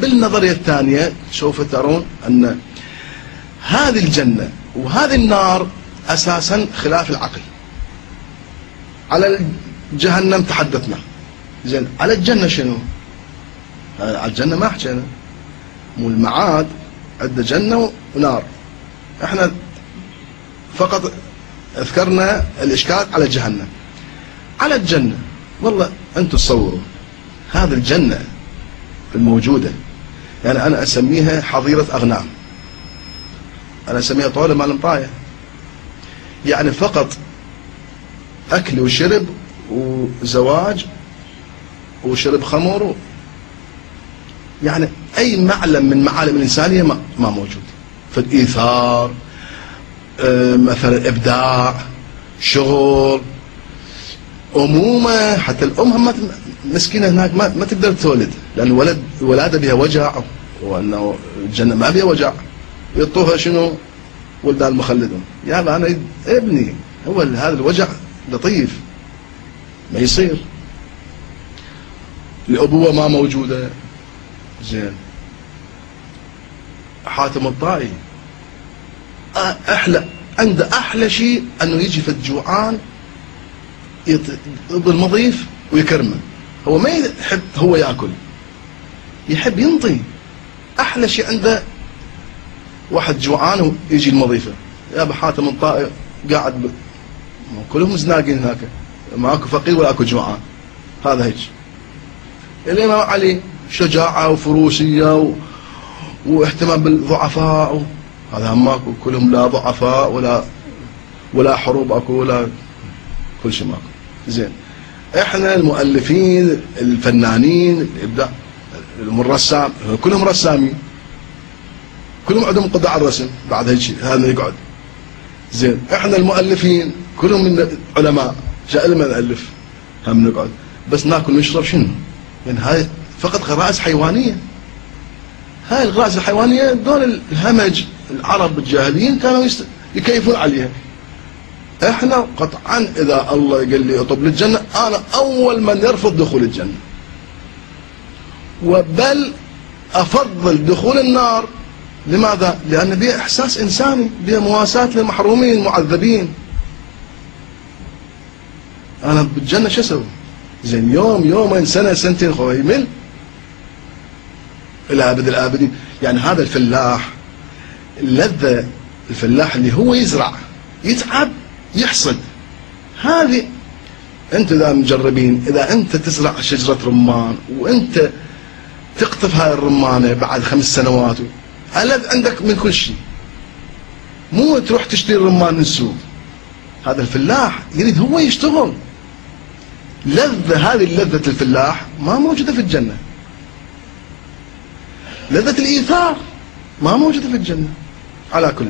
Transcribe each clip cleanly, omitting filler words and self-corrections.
بالنظرية الثانية سوف ترون أن هذه الجنة وهذه النار أساسا خلاف العقل. على جهنم تحدثنا، زين على الجنة شنو؟ على الجنة ما حكينا، مو المعاد عنده جنة ونار، احنا فقط ذكرنا الإشكال على جهنم. على الجنة والله أنتم تصوروا هذه الجنة الموجودة، يعني أنا أسميها حظيرة أغنام، أنا أسميها طاولة مال مطاية، يعني فقط أكل وشرب وزواج وشرب خمر يعني أي معلم من معالم الإنسانية ما موجود. فالإيثار مثلا إبداع، شغل، أمومة، حتى الأم هم مسكينة هناك ما تقدر تولد، لأن الولادة بها وجع، وأنه الجنة ما بها وجع، يعطوها شنو؟ ولدان المخلدون. يا أنا ابني هو هذا الوجع لطيف ما يصير. الأبوة ما موجودة. زين حاتم الطائي عنده أحلى شيء أنه يجي في الجوعان بالمضيف ويكرمه، هو ما يحب هو يأكل، يحب ينطي. أحلى شيء عنده واحد جوعان ويجي المضيفة، يا أبا حاتم الطائي قاعد كلهم زناقين هناك، ما اكو فقير ولا اكو جوعان، هذا هيك. الإمام علي شجاعة وفروسية واهتمام بالضعفاء، هذا هم ماكو، كلهم لا ضعفاء ولا حروب اكو ولا كل شيء ماكو. زين احنا المؤلفين الفنانين الابداع الرسام كلهم رسامين، كلهم عندهم قدرة على الرسم، بعد هيك هذا يقعد. زين احنا المؤلفين كلهم من علماء، جاء لنا نألف هم نقعد، بس ناكل ونشرب شنو؟ يعني هاي فقط غرائز حيوانية. هاي الغرائز الحيوانية دول الهمج العرب الجاهليين كانوا يكيفون عليها. احنا قطعا اذا الله قال لي اطب للجنة انا اول من يرفض دخول الجنة، وبل افضل دخول النار. لماذا؟ لان بها احساس انساني، بها مواساة للمحرومين المعذبين. انا بالجنة شو اسوي؟ زين يوم يومين سنة سنتين خو يمل الى ابد الابدين. يعني هذا الفلاح اللذة، الفلاح اللي هو يزرع يتعب يحصد، هذه انت اذا مجربين، اذا انت تزرع شجرة رمان وانت تقطف هاي الرمانة بعد 5 سنوات، ألذ عندك من كل شيء، مو تروح تشتري رمان من السوق. هذا الفلاح يريد هو يشتغل، هذه لذة الفلاح ما موجودة في الجنة. لذة الإيثار ما موجودة في الجنة. على كل،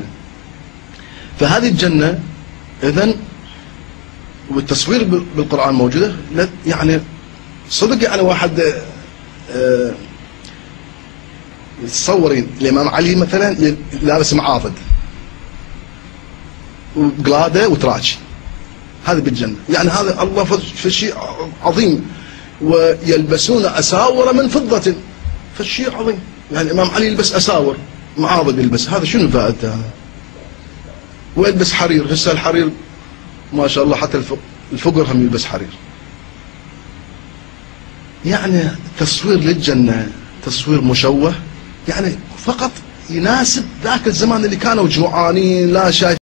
فهذه الجنة إذن والتصوير بالقرآن موجودة. يعني صدق يعني واحد تصورين الإمام علي مثلا لابس معاضد وقلادة وتراج، هذا بالجنة. يعني هذا الله في شيء عظيم. ويلبسون أساور من فضة، فالشيء عظيم. يعني الإمام علي يلبس أساور معاضد يلبس، هذا شنو فائدته هذا؟ ويلبس حرير، هسه الحرير ما شاء الله حتى الفقر هم يلبس حرير. يعني تصوير للجنة تصوير مشوه، يعني فقط يناسب ذاك الزمان اللي كانوا جوعانين لا شايف